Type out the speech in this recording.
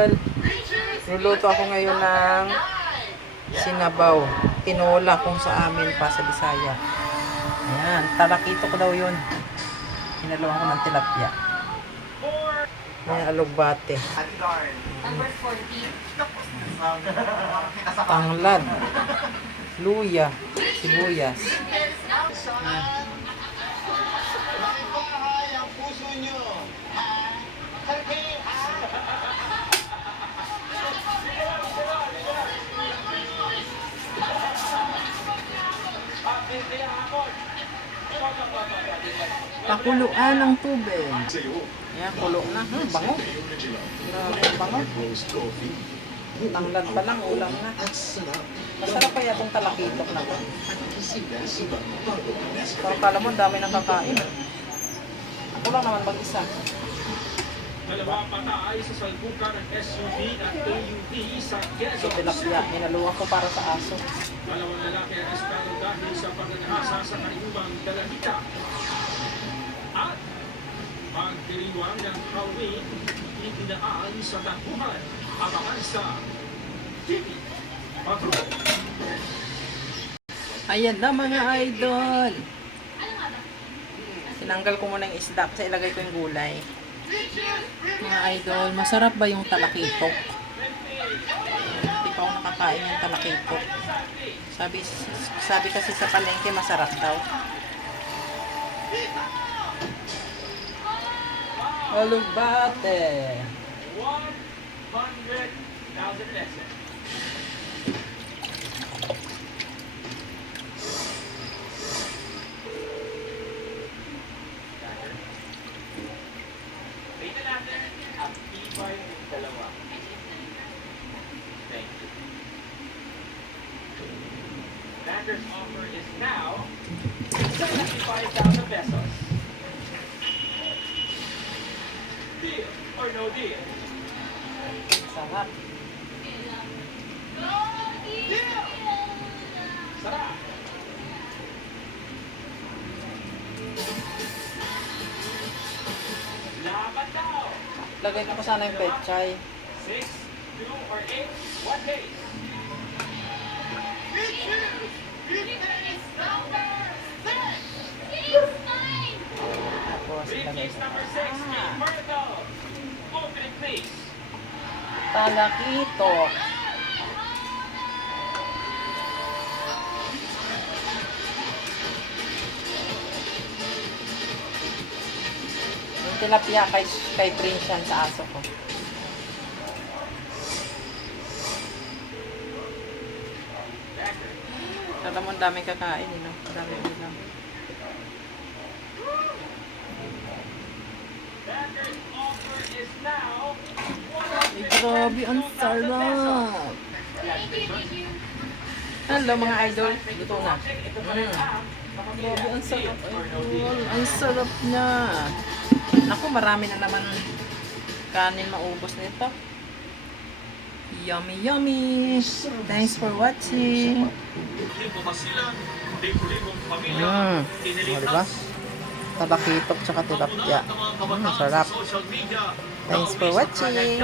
idol. Luluto ako ngayon ng sinabaw. Tinola kung sa amin pa sa Bisaya. Ayan, talakito ko daw yun. Hinaluan ko ng tilapia. Ayan, alugbate. Number 14. Tanglad. Luya. Sibuyas. Ayan. Pakuluan ng tubig. Ayan, kulo na. Bango. Grabe, bango. Tanglad pa lang, ulam na. Masarap kaya itong talakitok na to. Parang kala mo, dami nang kakain. Ako lang naman mag-isa. Dalawa patay sa salpukan ng SUV at AUV sa So, Quezon. tilapia. Nilaluan ko para sa aso. Dalawang lalaki ang estado dahil sa pagkakahasa sa kaniubang dalagita. At pagdiriwang ng Halloween, itinaan sa takbuhan. Abangan sa TV Patrol. Ayan na mga idol. Tinanggal ko muna yung isda kasi ilagay ko yung gulay. Mga idol, masarap ba yung talakitok? Hindi pa ako nakakain yung talakitok. Sabi kasi sa palengke masarap daw. Alugbate. 100,000 pesos. Tingnan natin ang tibay ng dalawa. Thank you. Banker's offer is now 75,000 pesos. Deal or no deal? Sarap. Sarap! Laban daw! Lagay ko sana yung pechay. 6, 2, or 8, what case? Tapos ilagay Briefcase ko. number 6, King Myrtle. Open it please. Talakitok. Yung tilapia kay Prince yan sa aso ko. Backer. Alam mo, ang daming kakain, no? Ang daming ulam. Backer's offer is now Ay, grabe, ang sarap. Hello, mga idol. Luto na. Grabe, ang sarap, idol. Ang sarap niya. Naku, marami na naman kanin maubos nito. Yummy, yummy. Thanks for watching. Diba? Talakitok tsaka tilapia. Sarap. Thanks for watching.